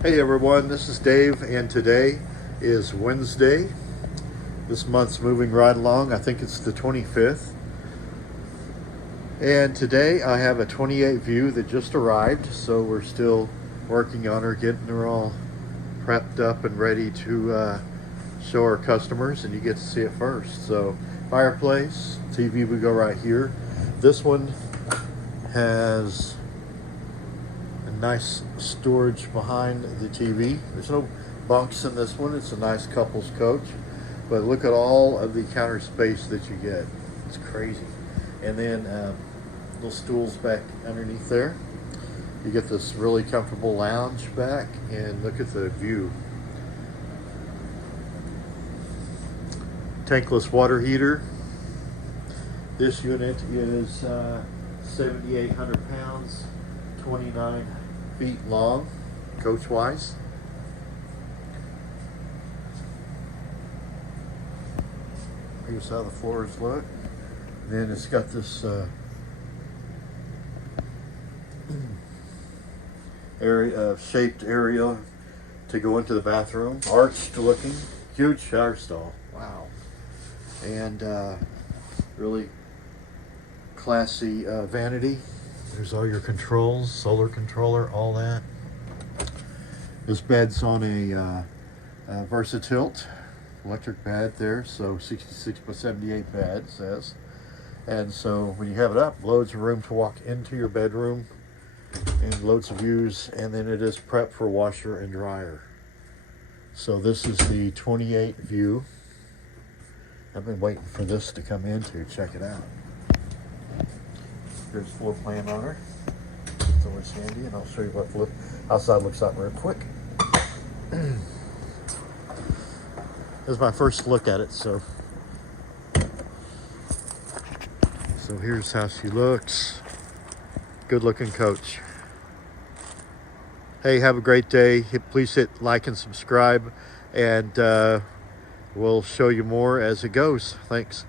Hey everyone, this is Dave, and today is Wednesday. This month's moving right along. I think it's the 25th. And today I have a 28 view that just arrived, so we're still working on her, getting her all prepped up and ready to show our customers, and you get to see it first. So fireplace, TV would go right here. This one has nice storage behind the TV. There's no bunks in this one. It's a nice couples coach, but look at all of the counter space that you get. It's crazy. And then little stools back underneath there. You get this really comfortable lounge back, and look at the view. Tankless water heater. This unit is 7,800 pounds, 29 feet long, coach wise. Here's how the floors look. And then it's got this shaped area to go into the bathroom. Arched looking, huge shower stall. Wow. And really classy vanity. There's all your controls, solar controller, all that. This bed's on a Versatilt electric bed there, so 66 by 78 bed it says. And so when you have it up, loads of room to walk into your bedroom and loads of views, and then it is prepped for washer and dryer. So this is the 28 view. I've been waiting for this to come in to check it out. Here's floor plan on her. It's always handy, and I'll show you what the outside looks like real quick. This is my first look at it, so here's how she looks. Good looking coach. Hey, have a great day. Please hit like and subscribe, and we'll show you more as it goes. Thanks.